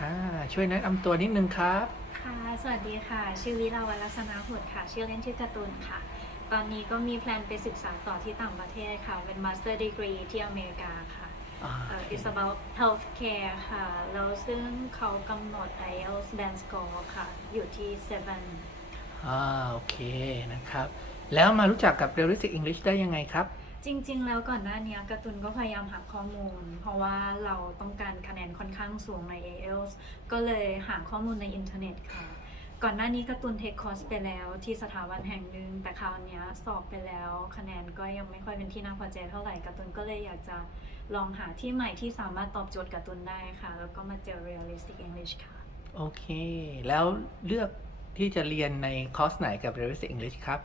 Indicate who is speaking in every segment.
Speaker 1: อ่าช่วยแนะนำตัวนิดนึงครับ
Speaker 2: ค่ะ สวัสดีค่ะ ชื่อวิลาวัลสนาหุดค่ะ ชื่อเล่นชื่อการ์ตูนค่ะ ตอนนี้ก็มีแพลนไปศึกษาต่อที่ต่างประเทศค่ะ เป็น Master Degree ที่อเมริกาค่ะ
Speaker 1: อ่า
Speaker 2: เอ่อ It's about healthcare ค่ะ แล้วซึ่งเขากำหนด IELTS band score ค่ะ อยู่ที่ 7
Speaker 1: อ่าโอเคนะครับ แล้วมารู้จักกับ Realistic English ได้ยังไงครับ
Speaker 2: จริง ๆ แล้วก่อนหน้านี้การ์ตูนก็พยายามหาข้อมูล เพราะว่าเราต้องการคะแนนค่อนข้างสูงใน IELTS ก็เลยหาข้อมูลในอินเทอร์เน็ตค่ะ ก่อนหน้านี้การ์ตูนเทคคอร์สไปแล้วที่สถาบันแห่งหนึ่งแต่คราวนี้สอบไปแล้ว คะแนนก็ยังไม่ค่อยเป็นที่น่าพอใจเท่าไหร่การ์ตูนก็เลยอยากจะลองหาที่ใหม่ที่สามารถตอบโจทย์การ์ตูนได้ค่ะ แล้วก็มาเจอ Realistic English ค่ะ
Speaker 1: โอเค แล้วเลือกที่จะเรียนในคอร์สไหนกับ Realistic English ครับ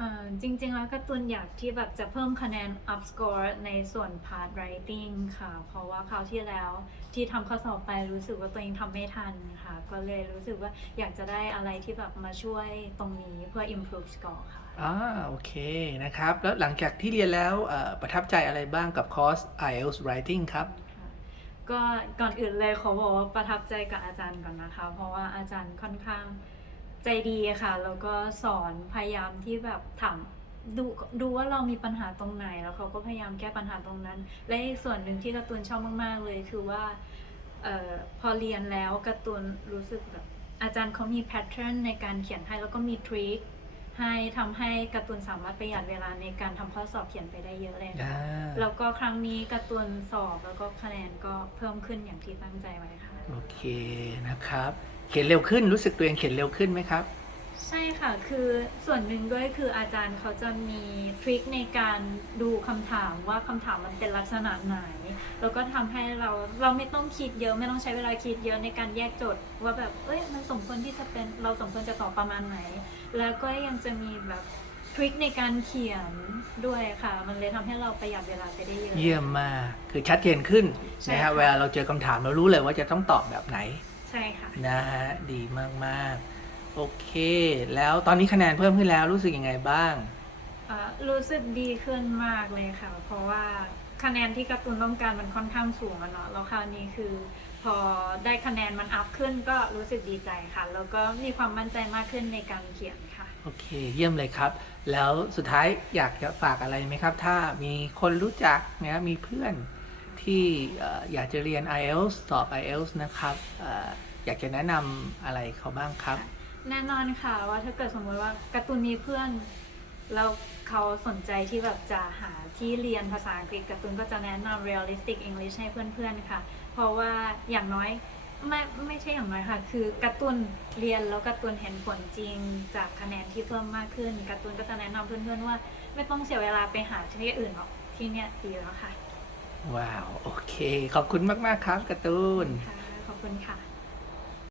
Speaker 2: อ่อจริงๆ แล้วการ์ตูนอยากที่แบบจะเพิ่มคะแนน up score ในส่วน part writing ค่ะ เพราะว่าคราวที่แล้วที่ทำข้อสอบไปรู้สึกว่าตัวเองทำไม่ทันค่ะ ก็เลยรู้สึกว่าอยากจะได้อะไรที่แบบมาช่วยตรงนี้เพื่อ improve score ค่ะ
Speaker 1: อ่าโอเคนะครับ แล้วหลังจากที่เรียนแล้วเอ่อประทับใจอะไรบ้างกับคอร์ส IELTS Writing ครับ
Speaker 2: ค่ะก็ก่อนอื่นเลยขอบอกว่าประทับใจกับอาจารย์ก่อนนะคะ เพราะว่าอาจารย์ค่อนข้าง ใจดีค่ะ แล้วก็สอนพยายามที่แบบถามดูดูว่าเรามีปัญหาตรงไหนแล้วเขาก็พยายามแก้ปัญหาตรงนั้น และอีกส่วนหนึ่งที่การ์ตูนชอบมาก ๆ เลยคือว่าเออพอเรียนแล้วการ์ตูนรู้สึกแบบอาจารย์เขามีแพทเทิร์นในการเขียนให้แล้วก็มีทริคให้ทำให้การ์ตูนสามารถประหยัดเวลาในการทำข้อสอบเขียนไปได้เยอะเลยค่ะ
Speaker 1: อ่า
Speaker 2: แล้วก็ครั้งนี้การ์ตูนสอบแล้วก็คะแนนก็เพิ่มขึ้นอย่างที่ตั้งใจไว้ค่ะ
Speaker 1: โอเคนะครับ เขียนเร็วขึ้นรู้สึกตัวเองเขียนเร็วขึ้นไหมครับ
Speaker 2: ใช่ค่ะ คือส่วนหนึ่งด้วยคืออาจารย์เขาจะมีทริคในการดูคำถามว่าคำถามมันเป็นลักษณะไหน แล้วก็ทำให้เราเราไม่ต้องคิดเยอะไม่ต้องใช้เวลาคิดเยอะในการแยกโจทย์ว่าแบบเอ้ยมันสมควรที่จะเป็นเราสมควรจะตอบประมาณไหน แล้วก็ยังจะมีแบบทริคในการเขียนด้วยค่ะ มันเลยทำให้เราประหยัดเวลาไปได้เยอะ
Speaker 1: เยี่ยมมากคือชัดเจนขึ้น
Speaker 2: ใช่
Speaker 1: นะฮะ
Speaker 2: ค่ะ
Speaker 1: เวลาเราเจอคำถามเรารู้เลยว่าจะต้องตอบแบบไหน
Speaker 2: ใช่ค่ะ
Speaker 1: นะฮะดีมากๆ โอเค แล้วตอนนี้คะแนนเพิ่มขึ้นแล้วรู้สึกยังไงบ้าง
Speaker 2: อ่ารู้สึกดีขึ้นมากเลยค่ะ เพราะว่าคะแนนที่การ์ตูนต้องการมันค่อนข้างสูงอะเนาะแล้วคราวนี้คือ พอได้คะแนนมันอัพขึ้นก็รู้สึกดีใจค่ะ แล้วก็มีความมั่นใจมากขึ้นในการเขียนค่ะ
Speaker 1: โอเค เยี่ยมเลยครับ แล้วสุดท้ายอยากจะฝากอะไรไหมครับ ถ้ามีคนรู้จักนะมีเพื่อน ที่อยากจะเรียน IELTS สอบ IELTS นะครับอออยากจะแนะนำอะไรเขาบ้างครับ
Speaker 2: แน่นอนค่ะว่าถ้าเกิดสมมติว่าการ์ตูนมีเพื่อนแล้วเขาสนใจที่แบบจะหาที่เรียนภาษาอังกฤษการ์ตูนก็จะแนะนำ realistic English ให้เพื่อนๆค่ะ เพราะว่าอย่างน้อยไม่ไม่ใช่อย่างน้อยค่ะ คือการ์ตูนเรียนแล้วการ์ตูนเห็นผลจริงจากคะแนนที่เพิ่มมากขึ้นการ์ตูนก็จะแนะนำเพื่อนๆว่า ไม่ต้องเสียเวลาไปหาที่อื่นหรอกที่เนี่ยดีแล้วค่ะ
Speaker 1: ว้าว โอเค ขอบคุณมาก ๆ ครับการ์ตูน
Speaker 2: ค่ะ ขอบคุณค่ะ